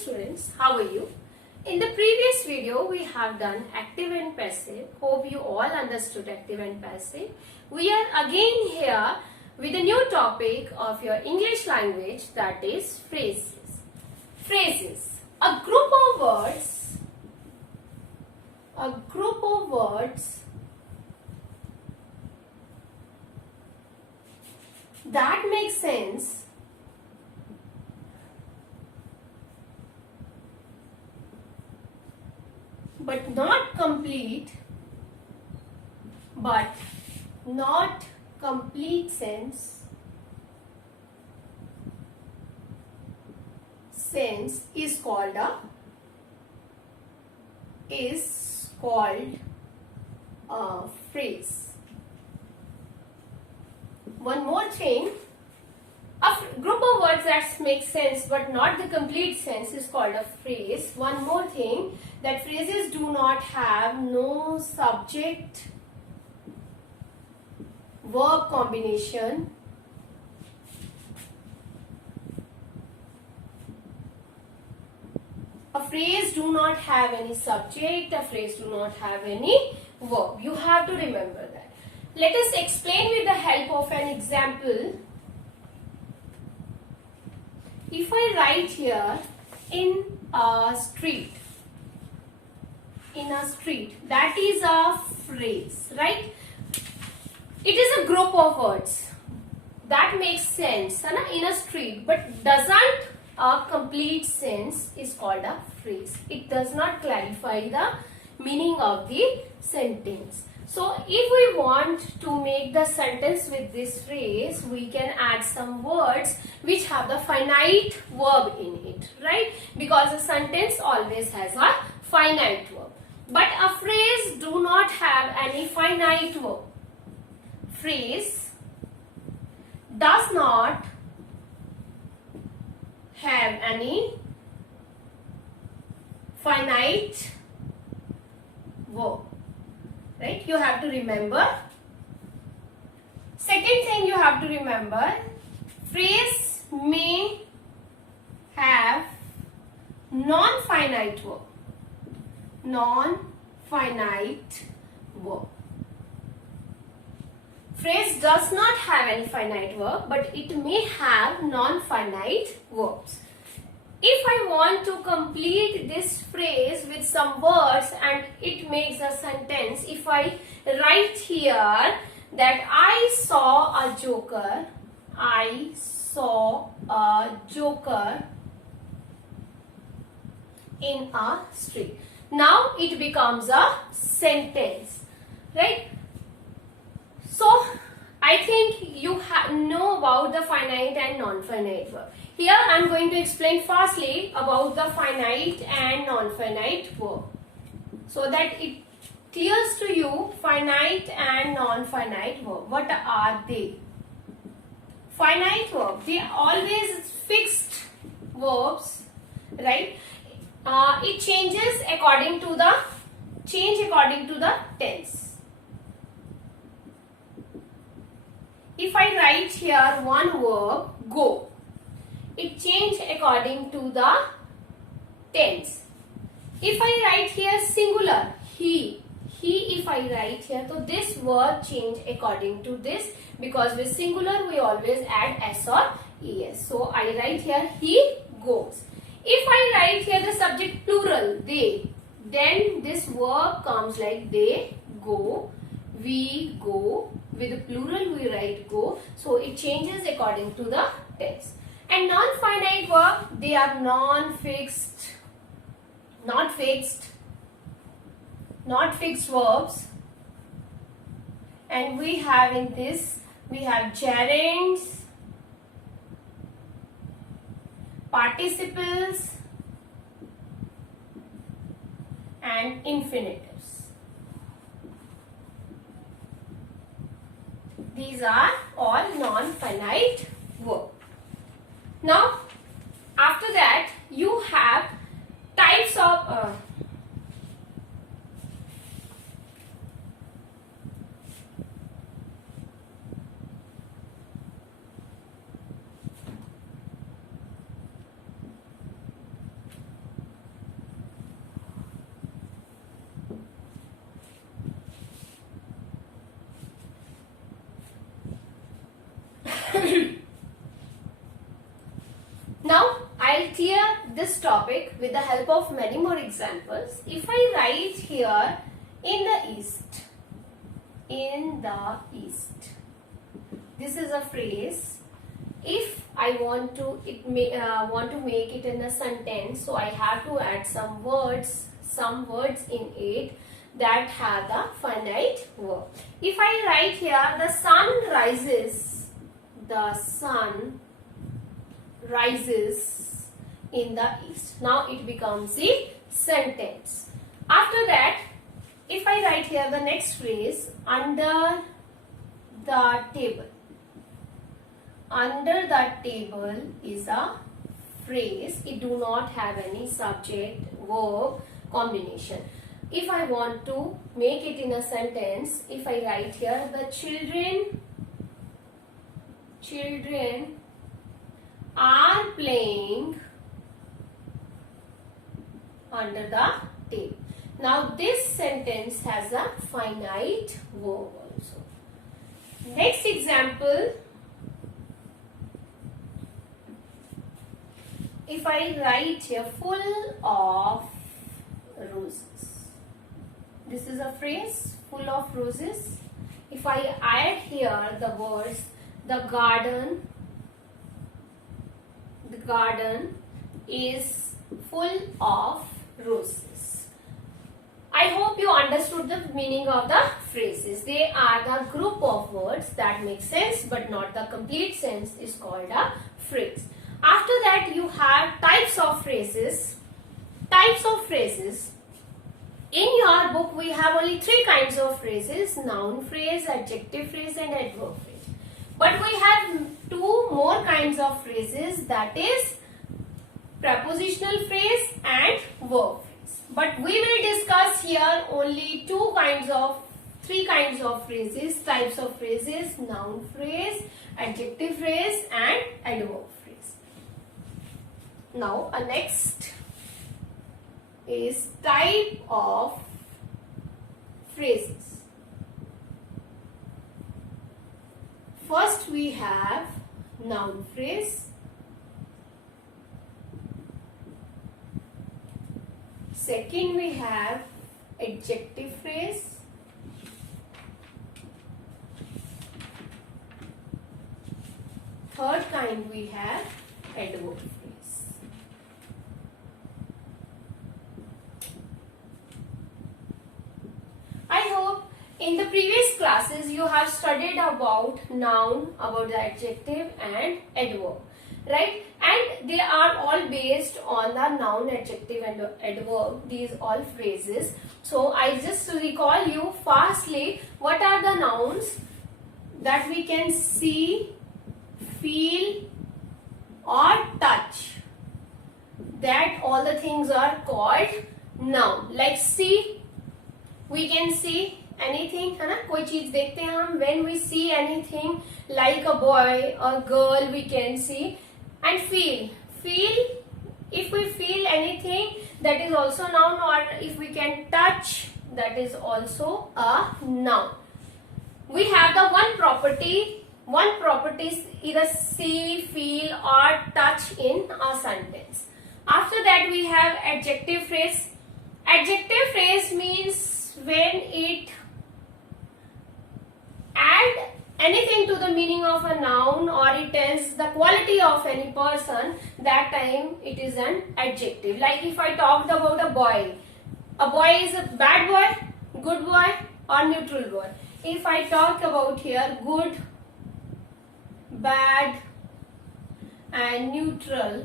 students, how are you? In the previous video we have done active and passive. Hope you all understood active and passive. We are again here with a new topic of your English language, that is phrases. Phrases. A group of words that make sense but not complete sense is called a phrase. One more thing, a group of words that make sense but not the complete sense is called a phrase. One more thing, that phrases do not have no subject verb combination. A phrase do not have any subject, a phrase do not have any verb. You have to remember that. Let us explain with the help of an example. If I write here in a street, that is a phrase, right? It is a group of words that makes sense in a street but doesn't a complete sense is called a phrase. It does not clarify the meaning of the sentence. So if we want to make the sentence with this phrase, we can add some words which have the finite verb in it, right? Because a sentence always has a finite verb. But a phrase do not have any finite verb. Phrase does not have any finite verb, right? You have to remember. Second thing you have to remember, phrase may have non-finite verb. Non-finite verb. Phrase does not have any finite verb, but it may have non-finite verbs. If I want to complete this phrase with some words and it makes a sentence, if I write here that I saw a joker, in a street. Now it becomes a sentence, right? So I think you know about the finite and non-finite verb. Here I am going to explain firstly about the finite and non-finite verb, so that it clears to you finite and non-finite verb. What are they? Finite verb, they are always fixed verbs, right? It changes according to the tense. If I write here one verb, go, it changes according to the tense. If I write here singular, he if I write here, so this verb change according to this, because with singular we always add s or es. So I write here he goes. If I write here the subject plural, they, then this verb comes like they go, we go. With the plural we write go, so it changes according to the tense. And non-finite verb, they are non-fixed verbs. And we have in this, we have gerunds, participles and infinitives. These are all non-finite verbs. Now, after that, you have types of Now I'll clear this topic with the help of many more examples. If I write here in the east, this is a phrase. If I want to make it in a sentence, so I have to add some words in it that have the finite verb. If I write here, the sun rises in the east. Now it becomes the sentence. After that, if I write here the next phrase, under the table. Under the table is a phrase. It do not have any subject verb combination. If I want to make it in a sentence, if I write here, the children are playing under the table. Now this sentence has a finite verb also. Next example, if I write here full of roses. This is a phrase, full of roses. If I add here the words, the garden is full of roses. I hope you understood the meaning of the phrases. They are the group of words that make sense but not the complete sense is called a phrase. After that, you have types of phrases. In your book, we have only 3 kinds of phrases: noun phrase, adjective phrase and adverb phrase. But we have 2 more kinds of phrases, that is prepositional phrase and verb phrase. But we will discuss here only 3 kinds of phrases, types of phrases: noun phrase, adjective phrase and adverb phrase. Now, next is type of phrases. First we have noun phrase. Second we have adjective phrase. Third kind we have adverb phrase. I hope in the previous classes you have studied about noun, about the adjective and adverb, right? And they are all based on the noun, adjective and adverb, these all phrases. So I just recall you fastly what are the nouns that we can see, feel or touch. That all the things are called noun. Like see, we can see anything, है ना, कोई चीज देखते हैं हम. When we see anything like a boy or girl, we can see. And feel, if we feel anything, that is also noun. Or if we can touch, that is also a noun. We have the one property is either see, feel or touch in a sentence. After that we have adjective phrase. Adjective phrase means when it add anything to the meaning of a noun or it tells the quality of any person, that time it is an adjective. Like if I talked about a boy is a bad boy, good boy or neutral boy. If I talk about here good, bad and neutral,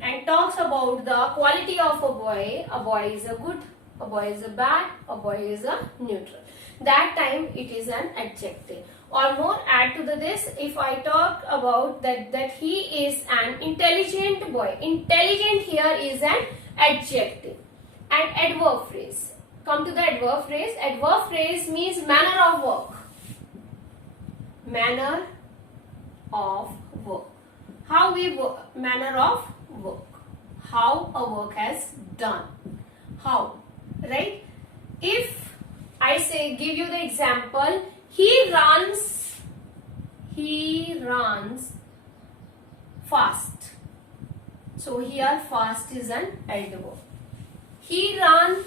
and talks about the quality of a boy is a good, a boy is a bad, a boy is a neutral. That time it is an adjective. Or more, add to this, if I talk about that he is an intelligent boy. Intelligent here is an adjective. And adverb phrase. Come to the adverb phrase. Adverb phrase means manner of work. Manner of work. How we work. Manner of work. How a work has done. How. Right? If I say, give you the example, he runs He runs fast. So here fast is an adverb. He runs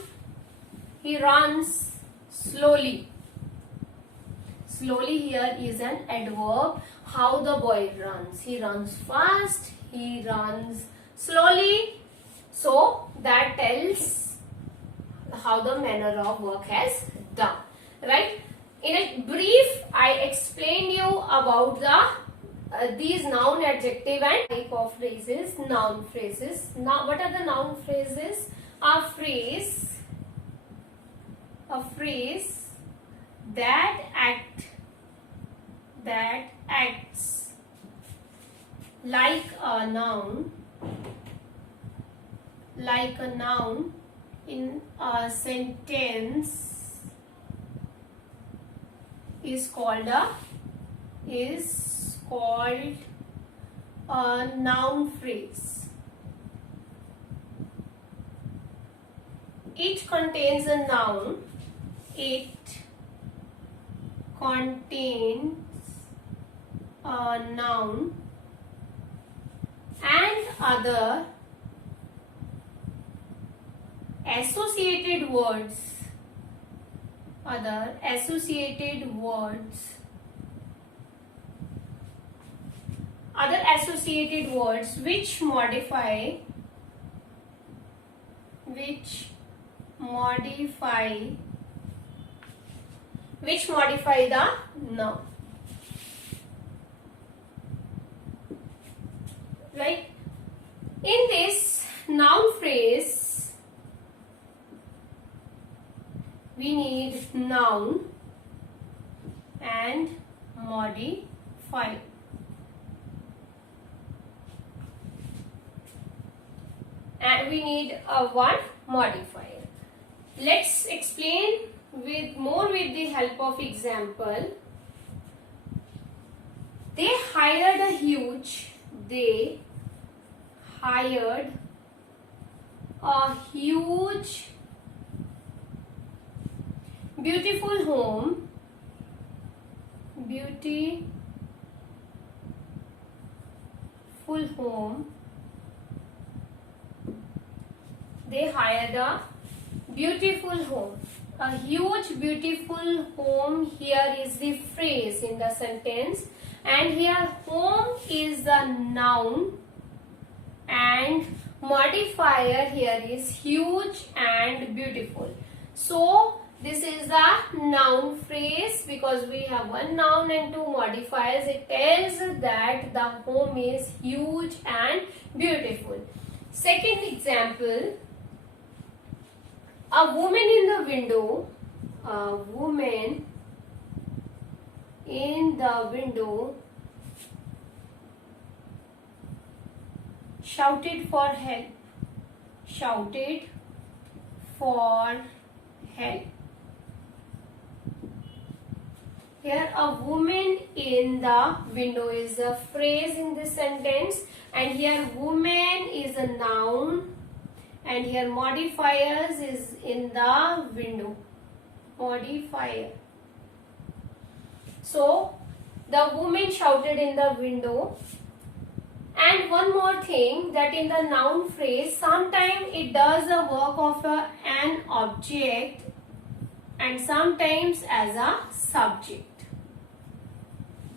slowly. Slowly here is an adverb. How the boy runs. He runs fast. He runs slowly. So that tells how the manner of work has done. Right? In a brief, I explained you about these noun, adjective and type of phrases, noun phrases. Now, what are the noun phrases? A phrase that acts like a noun in a sentence is called a noun phrase. It contains a noun. It contains a noun and other associated words. Other associated words which modify the noun. Right? In this noun phrase, we need noun and modifier. And we need one modifier. Let's explain with the help of example. They hired a huge beautiful home. They hired a beautiful home. A huge beautiful home here is the phrase in the sentence, and here home is the noun and modifier here is huge and beautiful. So this is the noun phrase because we have one noun and two modifiers. It tells that the home is huge and beautiful. Second example. A woman in the window shouted for help. Here a woman in the window is a phrase in this sentence, and here woman is a noun. And here modifiers is in the window. Modifier. So the woman shouted in the window. And one more thing, that in the noun phrase, sometimes it does the work of an object and sometimes as a subject.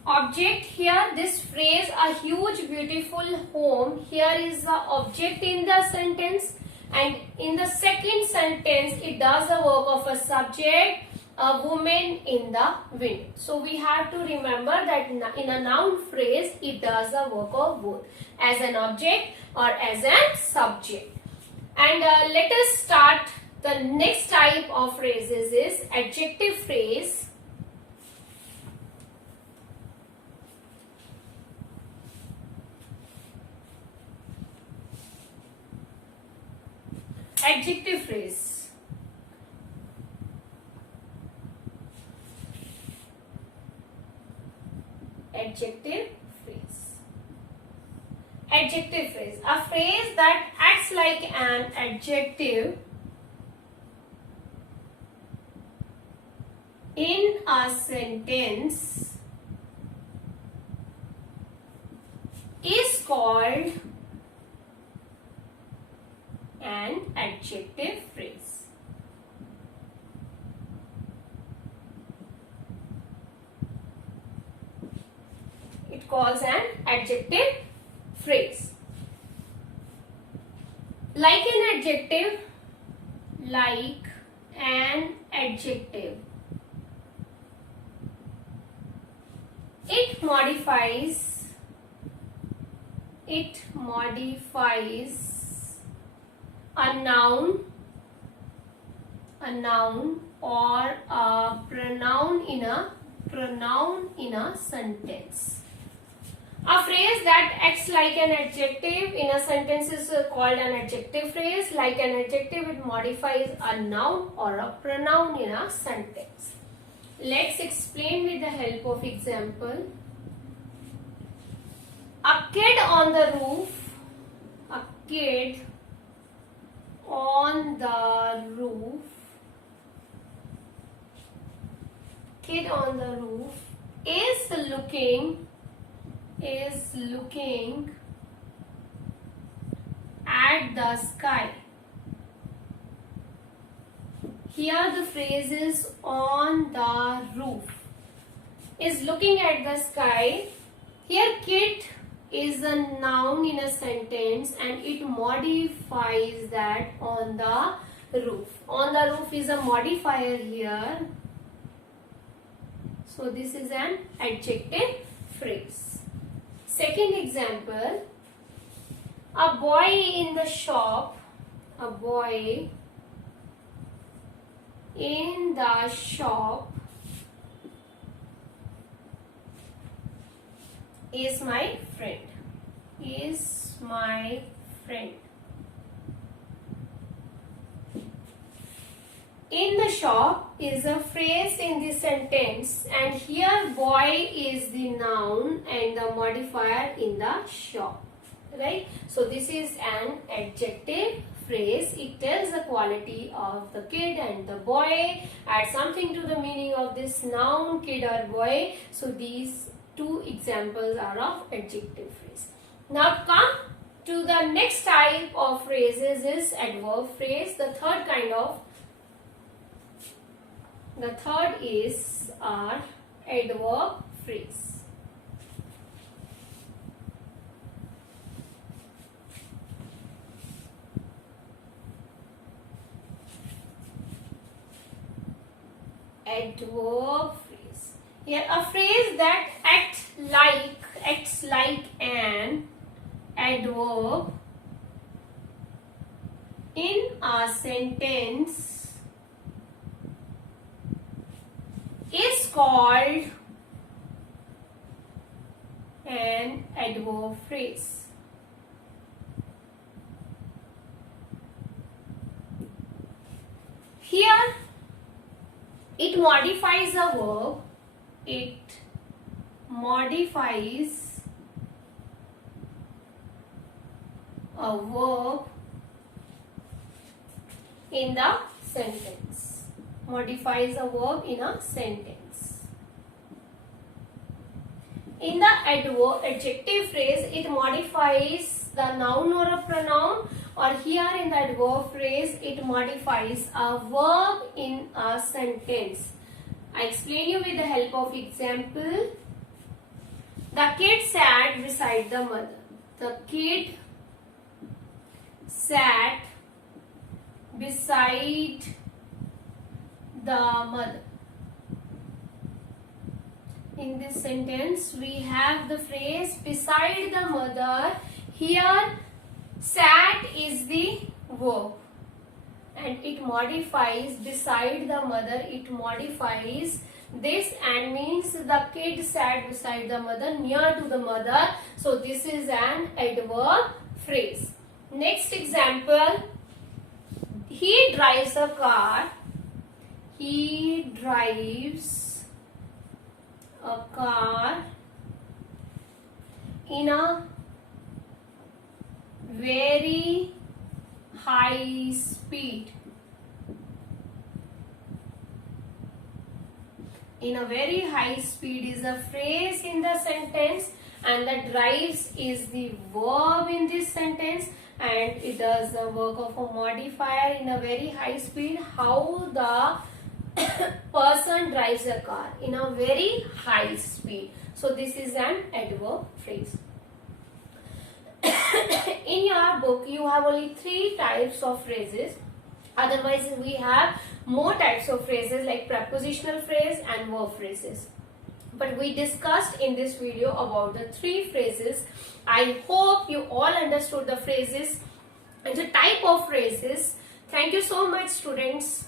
Object here, this phrase, a huge beautiful home, here is the object in the sentence. And in the second sentence, it does the work of a subject, a woman in the window. So we have to remember that in a noun phrase, it does the work of both, as an object or as a subject. And let us start. The next type of phrases is adjective phrase. Adjective phrase. Adjective phrase. Adjective phrase. A phrase that acts like an adjective in a sentence is called an adjective phrase. It calls an adjective phrase. Like an adjective, like an adjective. It modifies a noun or a pronoun in a sentence. A phrase that acts like an adjective in a sentence is called an adjective phrase. Like an adjective, it modifies a noun or a pronoun in a sentence. Let's explain with the help of example. A kid on the roof. A kid on the roof. Kid on the roof is looking at the sky. Here the phrase is on the roof. Is looking at the sky. Here kid is a noun in a sentence and it modifies that on the roof. On the roof is a modifier here. So this is an adjective phrase. Second example, a boy in the shop. A boy in the shop is my friend. Is my friend. In the shop is a phrase in the sentence and here boy is the noun and the modifier in the shop. Right? So this is an adjective phrase. It tells the quality of the kid and the boy. Add something to the meaning of this noun, kid or boy. So these two examples are of adjective phrase. Now come to the next type of phrases is adverb phrase. The third is our adverb phrase. Adverb phrase. Here a phrase that acts like an adverb in a sentence is called an adverb phrase. Here it modifies a verb. It modifies a verb in the sentence. Modifies a verb in a sentence. In the adjective phrase, it modifies the noun or a pronoun, or here in the adverb phrase, it modifies a verb in a sentence. I explain you with the help of example. The kid sat beside the mother. The kid sat beside the mother. In this sentence, we have the phrase beside the mother. Here, sat is the verb and it modifies beside the mother. It modifies this and means the kid sat beside the mother, near to the mother. So this is an adverb phrase. Next example, he drives a car. He drives a car in a very high speed. In a very high speed is a phrase in the sentence and the drives is the verb in this sentence, and it does the work of a modifier in a very high speed. How the person drives a car in a very high speed. So this is an adverb phrase. In your book you have only 3 types of phrases. Otherwise we have more types of phrases like prepositional phrase and verb phrases. But we discussed in this video about the 3 phrases. I hope you all understood the phrases and the type of phrases. Thank you so much, students.